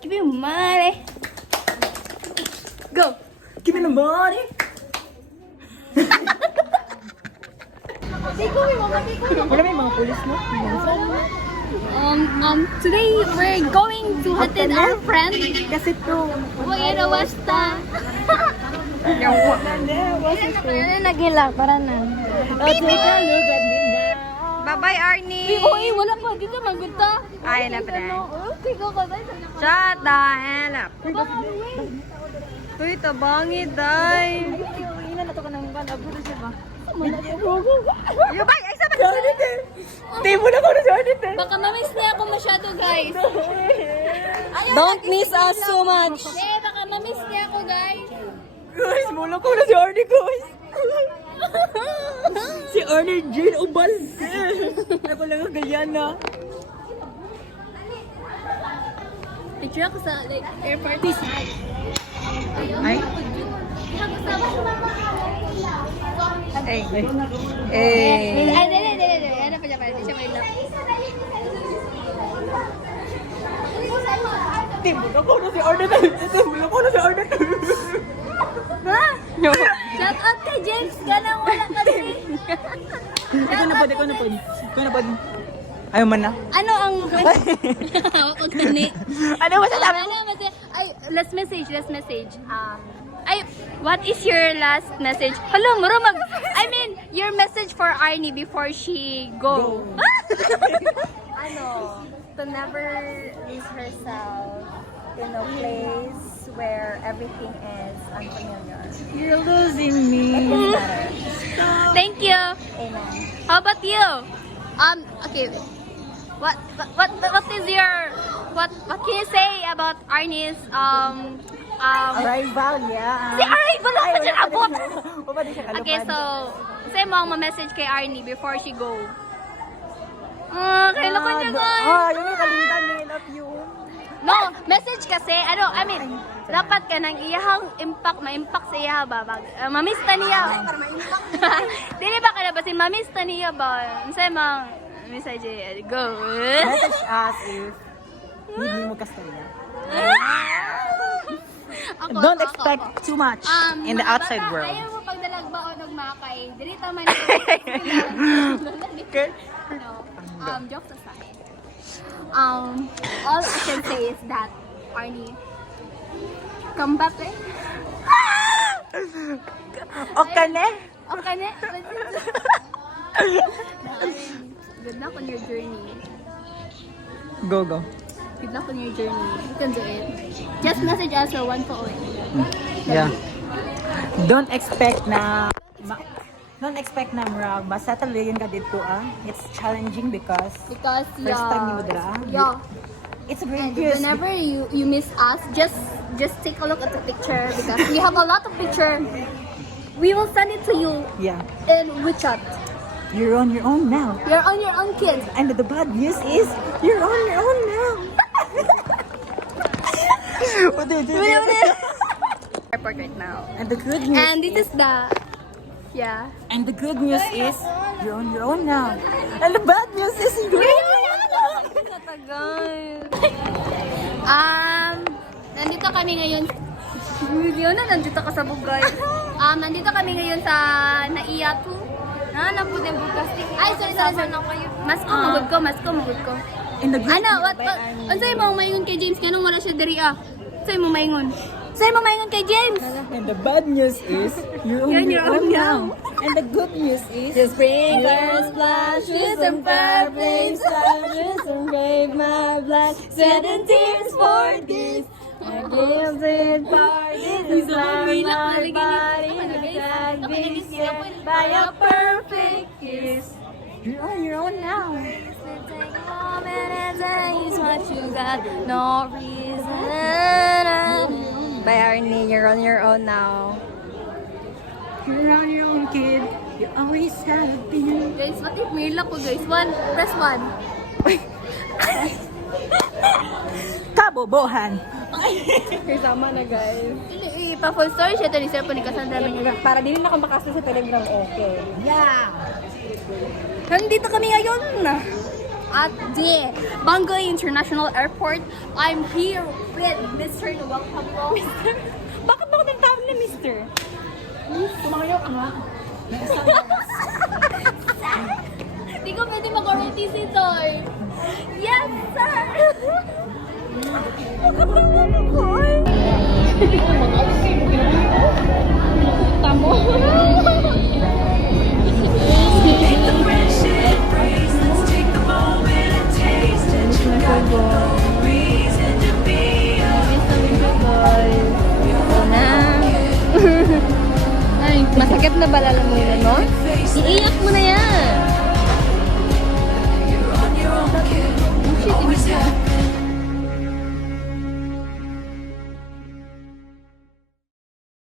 Give me money. Go. Give me the money. Wala may mga pulis mo? Today we're going to hatid our friend. Kasi to. Uy, ano, basta. Nagila, para na. Take a look at me now. Bye-bye, Arnie! Uy, wala pa. Dito magunta. Ay, na pa na. Tigo ka tayo. Shut the hell up! Uy, tabangi, day! Ina na to ka ng ban. Abo na siya ba? Yubay! Ay, sabi! Di mo na ko na siya ulit eh. Baka mamiss niya ako masyado, guys. Don't miss us so much! Baka mamiss niya ako, guys. Guys, mula ko na si Arnie, guys. Si Arnie Jean Ubal. Ano pa lang ang ganyan na? Picture ako sa like airport. Ay? Hey! Ay, dili. Ano pa siya pala? Di siya may love. Di mo na ko na si Arnie. Di mo na ko na si Arnie. Shout out kay James. Ganang wala ka din. Ikaw na pwede. Ayaw man na. Ano ang... Huwag gani. Ano masasabi mo? Ay, last message. Ay, what is your last message? Hello, marumag. I mean, your message for Arnie before she go. To never lose herself in a place where everything is unfamiliar. You're losing me. Thank you. Amen. How about you? Okay. What is your what can you say about Arnie's Rival, yeah. Si Arnie, wala pa siya abot. Wala din siya kalupad. Okay, so say mo ang message kay Arnie before she go. Kailangan niya guys. Yun yung kalimutan niya. I love you. No, message kasi, I mean, dapat ka nang iyahang impact, ma-impact sa iya ba? Mamiss ta niya. Para ma-impact. Dili ba kalabasin, mamiss ta niya ba? Say mo, message, go. Message us if hindi mo kasaya. Don't expect too much in the outside world. Ayaw mo pagdalagba o nagmakay. Dirita man. Jokes aside. All I can say is that Arnie, come back eh. Okay na? Okay na. Good luck on your journey. Go. Good luck on your journey. You can do it. Just message us or one call. Yeah. Don't expect na murag basta talayan ka dito It's challenging because first time ni mo dira. Yeah. It's a great And news. whenever you miss us, just take a look at the picture because we have a lot of picture. We will send it to you Yeah. in WeChat. You're on your own now. You're on your own, kids. And the bad news is you're on your own now. What do you do? Airport right now. And the good news And this is the And the good news is you're on your own now. And the bad news is you're on your own now. Nandito kami ngayon. Nandito ka sa bugay. Nandito kami ngayon sa Naiya 2. Napod yung broadcasting. Ay, sorry. Mas ko, magod ko. And the good What? Unsay mo maingon kay James kanong wala siya diri Unsay mo maingon? Unsay mo maingon kay James? And the bad news is you're on your own now. And the good news is The sprinklers splash with some fireplace flashes and brave my blood. Sweat and tears for this. I give it parties and slam my body in the tag this year by a perfect kiss. you're on your own now. Take a moment and say what you got, no reason. By Arnie, you're on your own now. You're on your own, kid. You always have been. Guys, what if Mirla ko guys? Press 1. Kabobohan. Kasama na guys. Pa-full story siya ito ni Sir po ni Cassandra Manila. Para din na makasta sa Telegram, okay. Yeah. Nandito kami ngayon. at the Bangoy International Airport. I'm here with Mr. Noel Pablo. Bakit ba ako nagtawag na Mr.? Sumayaw ka nga. Hindi ko pwede mag-orotisi ito. Yes, sir! Tamo. Ay, masakit na ba lalamunan mo? Iiyak mo na yan! Oh, shit, ibig ka.